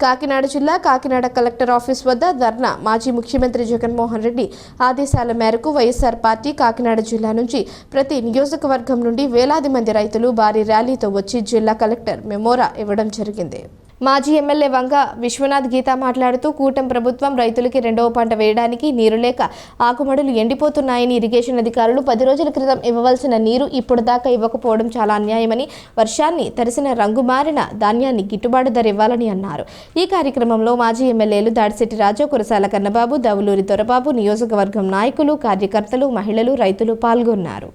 కాకినాడ జిల్లా Kakinada collector office వద్ద ధర్నా మాజీ ముఖ్యమంత్రి జగన్మోహన్ రెడ్డి ఆదేశాల మేరకు వైఎస్ఆర్ పార్టీ కాకినాడ జిల్లా నుంచి ప్రతి నియోజకవర్గం నుండి వేలాది మంది రైతులు భారీ ర్యాలీతో వచ్చి జిల్లా కలెక్టర్ మెమోరా ఇవ్వడం జరిగింది. మాజీ ఎమ్మెల్యే వంగ విశ్వనాథ్ గీత మాట్లాడుతూ కూటమి ప్రభుత్వం రైతులకి రెండవ పంట వేయడానికి నీరు లేక ఆకుమడులు ఎండిపోతున్నాయని ఇరిగేషన్ అధికారులు పది రోజుల క్రితం ఇవ్వవలసిన నీరు ఇప్పుడు దాకా ఇవ్వకపోవడం చాలా అన్యాయమని వర్షాన్ని తరిసిన రంగు మారిన ధాన్యాన్ని గిట్టుబాటు ధర ఇవ్వాలని అన్నారు. ఈ కార్యక్రమంలో మాజీ ఎమ్మెల్యేలు దాడిశెట్టి రాజు కురసాల కన్నబాబు దవులూరి దొరబాబు నియోజకవర్గం నాయకులు కార్యకర్తలు మహిళలు రైతులు పాల్గొన్నారు.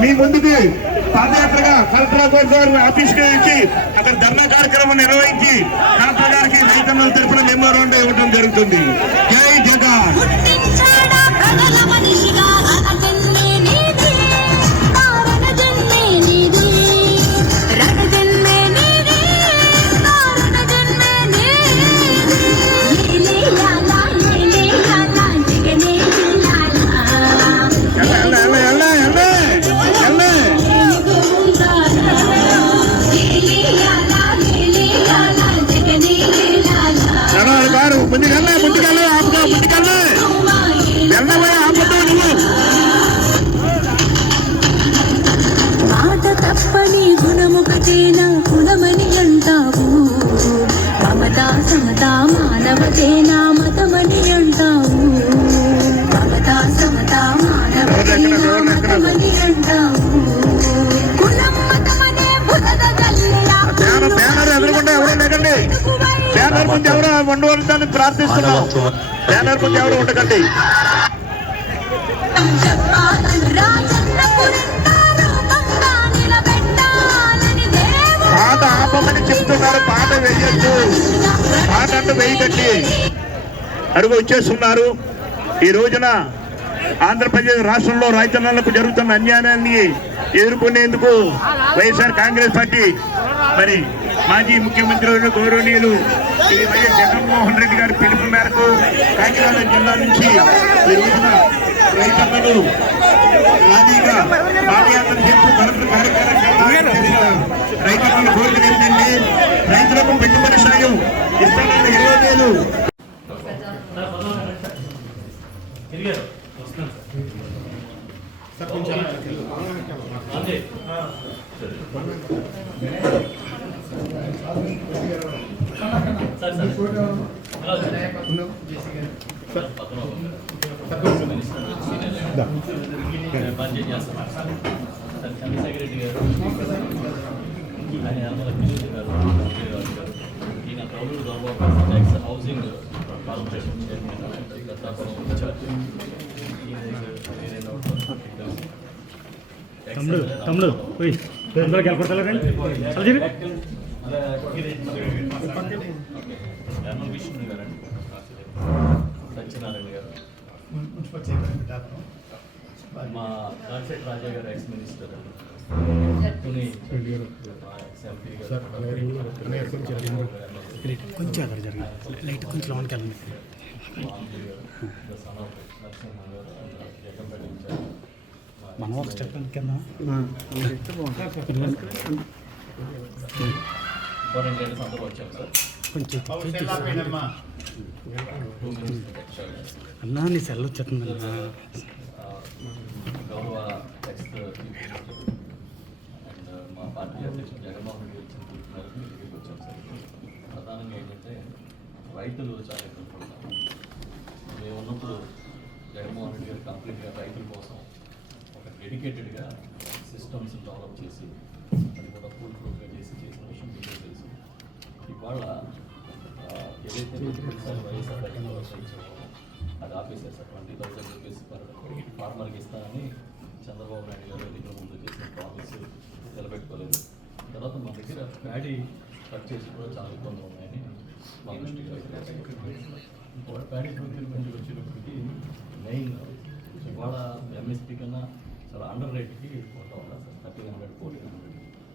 మీ పాదయాత్రగా కలెక్టర్ గారు ఆఫీస్కి ఇచ్చి అక్కడ ధర్నా కార్యక్రమం నిర్వహించి కలెక్టర్ గారికి రైతన్నల తరపున మెమోరాండం ఇవ్వడం జరుగుతుంది. గారు ముందుకెళ్ళ ముందుకెళ్ళ ఆపుకో ముందుకెళ్ళ వెళ్ళబోయే ఆపుతో నువ్వు. మాట తప్పని గుణముఖతేనా కులమని అంటావు. మమతా సమతా మానవతేనా ముందు ఎవరు ఉండవలసిందని ప్రార్థిస్తున్నాం. బ్యానర్ ముందు ఎవరు ఉండకండి. పాట ఆపమని చెప్తున్నారు పాట వేయద్దు. పాట అంటూ వేయకండి. అడుగు వచ్చేస్తున్నారు. ఈ రోజున ఆంధ్రప్రదేశ్ రాష్ట్రంలో రైతన్నలకు జరుగుతున్న అన్యాయాన్ని ఎదుర్కొనేందుకు వైఎస్ఆర్ కాంగ్రెస్ పార్టీ మరి మాజీ ముఖ్యమంత్రి గౌరవనీయులు శ్రీ వైఎస్ జగన్మోహన్ రెడ్డి గారి పిలుపు మేరకు కాకినాడ జిల్లా నుంచి ఈ రోజున రైతన్నలు రాజీగా పాదయాత్ర చేస్తూ కలెక్టర్ కార్యక్రమం చేస్తున్నారు కోరిక ఏంటంటే రైతులకు పెట్టుబడి పనిచేసి చేస్తున్నాం సార్ చంద్రశేఖర్ రెడ్డి గారు ఆయన యనమల కిషోర్ గారు ఈయన కౌలూరు హౌసింగ్ కార్పొరేషన్ చైర్మన్ తమ్ముడు తమ్ముడు విష్ణు గారండి సత్యనారాయణ గారు మా దాడిశెట్టి రాజా గారు ఎక్స్ మినిస్టర్ గారు కొంచెం అక్కడ జరిగింది. లైట్ కొంచెం లోనికి వెళ్ళండి మనం ఒక స్టెప్ కింద అందరూ సార్. తీసుకోండి. అన్నా నీ సెల్ వచ్చేస్తుంది అన్నా గౌరవ అండ్ మా పార్టీ అధ్యక్షుడు జగన్మోహన్ రెడ్డి వచ్చిన పిలుపు మేరకు మీ దగ్గరికి వచ్చాం సార్. ప్రధానంగా ఏంటంటే రైతులు చాలా ఇబ్బంది పడుతున్నారు. మేము ఉన్నప్పుడు జగన్మోహన్ రెడ్డి గారు కంప్లీట్గా రైతుల కోసం ఒక డెడికేటెడ్గా సిస్టమ్స్ డెవలప్ చేసి ఇవాళ ఆ, ఏదైతే ప్రతిసారి వైఎస్ఆర్ రైతు భరోసా ఇచ్చామో అది ఆపేశారు sir twenty thousand rupees per ఫార్మర్కి ఇస్తానని చంద్రబాబు నాయుడు గారు ఎన్నికల ముందు చేసిన ప్రామిస్ నిలబెట్టుకోలేదు తర్వాత మా దగ్గర ప్యాడీ కట్ చేసి కూడా చాలా ఇబ్బందులు ఉన్నాయని మా దృష్టికి వచ్చింది. ఇంకోటి ప్యాడీ ప్రొక్యూర్మెంట్ వచ్చేటప్పటికి మెయిన్ ఇవాళ ఎంఎస్పీ కన్నా చాలా అండర్ రేట్కి కొంటా ఉన్నారు sir thirteen hundred fourteen hundred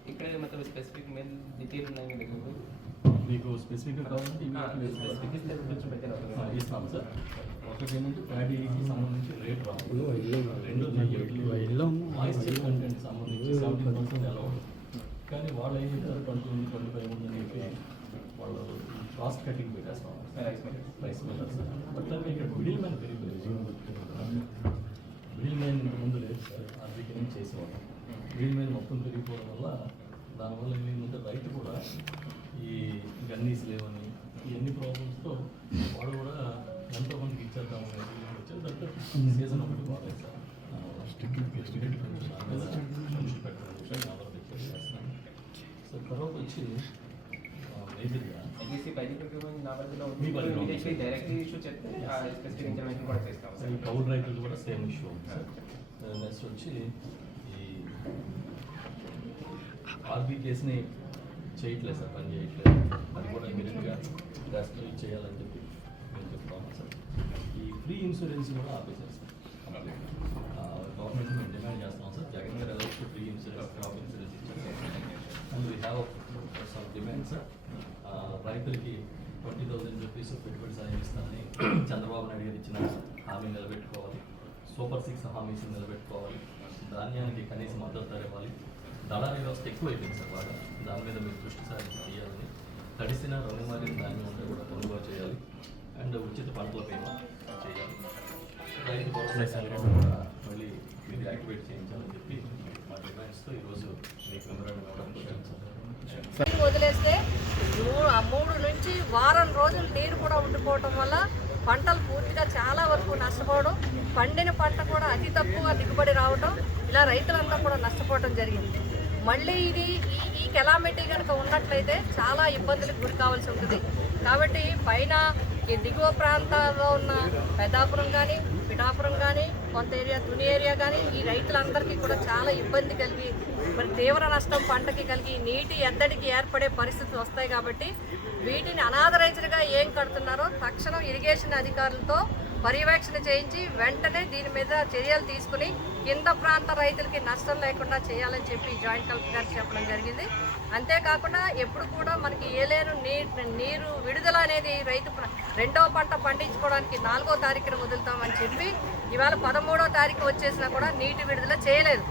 ఇక్కడ मतलब स्पेसिफिक मेल डिटेल नहीं मिलेगा మీకు స్పెసిఫిక్గా కావాలంటే ఇవి స్పెసిఫిక్ ఇస్తే కొంచెం బెటర్ ఇస్తాము సార్. ఒకటి ఏంటంటే ప్యాడీకి సంబంధించి రేట్ రాదు రెండోది మాయిశ్చర్ కంటెంట్ సంబంధించి సెవెంటీన్ పర్సెంట్ ఎలా కానీ వాళ్ళు ఏం చెప్తారు ట్వంటీ ఉంది ట్వంటీ ఫైవ్ ఉంది అని చెప్పి వాళ్ళు కాస్ట్ కటింగ్ పెట్టేస్తాం ప్రైస్ ఇక్కడ మిడిల్ మ్యాన్ పెరిగిపోయింది మిడిల్ మ్యాన్ ముందు లేదు సార్ అందుకే నేను చేసేవాళ్ళం మిడిల్ మ్యాన్ మొత్తం పెరిగిపోవడం వల్ల దానివల్ల ఏమైందంటే రైతు కూడా గన్నీస్ లేవని ఇవన్నీ ప్రాబ్లమ్స్తో వాడు కూడా ఎంతో మందికి ఇచ్చేద్దాం అనేది వచ్చేది దట్ సీజన్ ఒకటి బాగాలేదు సార్. సో తర్వాత వచ్చి మేజర్గా ఎల్ఈసి పైన ప్రొక్యూర్మెంట్ నా పరిధిలో ఉంది మీ పరిధిలో ఉంది. ఇమీడియట్లీ డైరెక్ట్లీ ఇష్యూ చెప్తే ఆ స్పెసిఫిక్ ఇంటర్వెన్షన్ కూడా చేస్తాం సార్. ఈ కౌలు రైతులు కూడా సేమ్ ఇష్యూ ఉంది సార్. నెక్స్ట్ వచ్చి ఈ ఆర్బీ కేసుని చేయట్లేదు సార్ పని చేయట్లేదు అది కూడా ఇమీడియట్గా రెస్ట్ చేయాలని చెప్పి మేము చెప్తాము సార్ ఈ ఫ్రీ ఇన్సూరెన్స్ కూడా ఆపేశారు సార్ గవర్నమెంట్ మేము డిమాండ్ చేస్తున్నాం సార్ జగన్ గారు ఎలా ఫ్రీ ఇన్సూరెన్స్ క్రాప్ ఇన్సూరెన్స్ ఇచ్చారు and we have some demand sir రైతులకి ట్వంటీ థౌసండ్ రూపీస్ పెట్టుబడి సాయం ఇస్తానని చంద్రబాబు నాయుడు గారు ఇచ్చిన హామీ నిలబెట్టుకోవాలి సూపర్ సిక్స్ హామీస్ నిలబెట్టుకోవాలి ధాన్యానికి కనీస మద్దతు ధర ఇవ్వాలి దళారీ వ్యవస్థ ఎక్కువ అయిపోయింది సార్ బాగా. దాని మీద మీరు దృష్టి సారించి చేయాలని తడిసిన రంగుమారిన ధాన్యం ఉంటే కూడా కొనుగోలు చేయాలి. అండ్ ఉచిత పంటల బీమా చేయాలి. రైతు భరోసా కూడా మళ్ళీ మీరు యాక్టివేట్ చేయించాలని చెప్పి మా డిమాండ్స్తో ఈరోజు మీకు మెమరాండం ఇవ్వడానికి వదిలేస్తే ఆ మూడు నుంచి వారం రోజులు నీరు కూడా ఉండిపోవటం వల్ల పంటలు పూర్తిగా చాలా వరకు నష్టపోవడం పండిన పంట కూడా అతి తక్కువ దిగుబడి రావడం ఇలా రైతులంతా కూడా నష్టపోవడం జరిగింది. మళ్ళీ ఇది ఈ ఈ కెలామిటీ కనుక ఉన్నట్లయితే చాలా ఇబ్బందులకు గురి కావాల్సి ఉంటుంది. కాబట్టి పైన ఈ దిగువ ప్రాంతాల్లో ఉన్న పెద్దాపురం కానీ పిఠాపురం కానీ కొంత ఏరియా తుని ఏరియా కానీ ఈ రైతులందరికీ కూడా చాలా ఇబ్బంది కలిగి మరి తీవ్ర నష్టం పంటకి కలిగి నీటి ఎద్దడికి ఏర్పడే పరిస్థితులు వస్తాయి కాబట్టి వీటిని అనాథరైతులుగా ఏం కడుతున్నారో తక్షణం ఇరిగేషన్ అధికారులతో పర్యవేక్షణ చేయించి వెంటనే దీని మీద చర్యలు తీసుకుని కింద ప్రాంత రైతులకి నష్టం లేకుండా చేయాలని చెప్పి జాయింట్ కలెక్టర్ గారు చెప్పడం జరిగింది. అంతేకాకుండా ఎప్పుడు కూడా మనకి ఏలేరు నీరు నీరు విడుదల అనేది రైతు రెండవ పంట పండించుకోవడానికి నాలుగో తారీఖున వదులుతామని చెప్పి ఇవాళ పదమూడో తారీఖు వచ్చేసినా కూడా నీటి విడుదల చేయలేదు.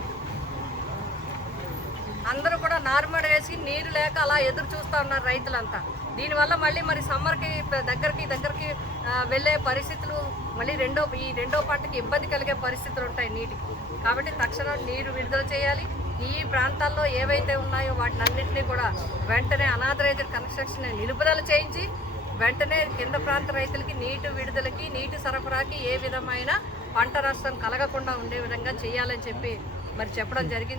అందరూ కూడా నార్మల్ వేసి నీరు లేక అలా ఎదురు చూస్తూ ఉన్నారు రైతులంతా. దీనివల్ల మళ్ళీ మరి సమ్మర్కి దగ్గరికి దగ్గరికి వెళ్ళే పరిస్థితులు మళ్ళీ రెండో ఈ రెండో పంటకి ఇబ్బంది కలిగే పరిస్థితులు ఉంటాయి నీటికి. కాబట్టి తక్షణం నీరు విడుదల చేయాలి. ఈ ప్రాంతాల్లో ఏవైతే ఉన్నాయో వాటిని అన్నింటినీ కూడా వెంటనే అనాథ రైతుల కన్స్ట్రక్షన్ నిలుపుదల చేయించి వెంటనే కింద ప్రాంత రైతులకి నీటి విడుదలకి నీటి సరఫరాకి ఏ విధమైన పంట నష్టం కలగకుండా ఉండే విధంగా చేయాలని చెప్పి మరి చెప్పడం జరిగింది.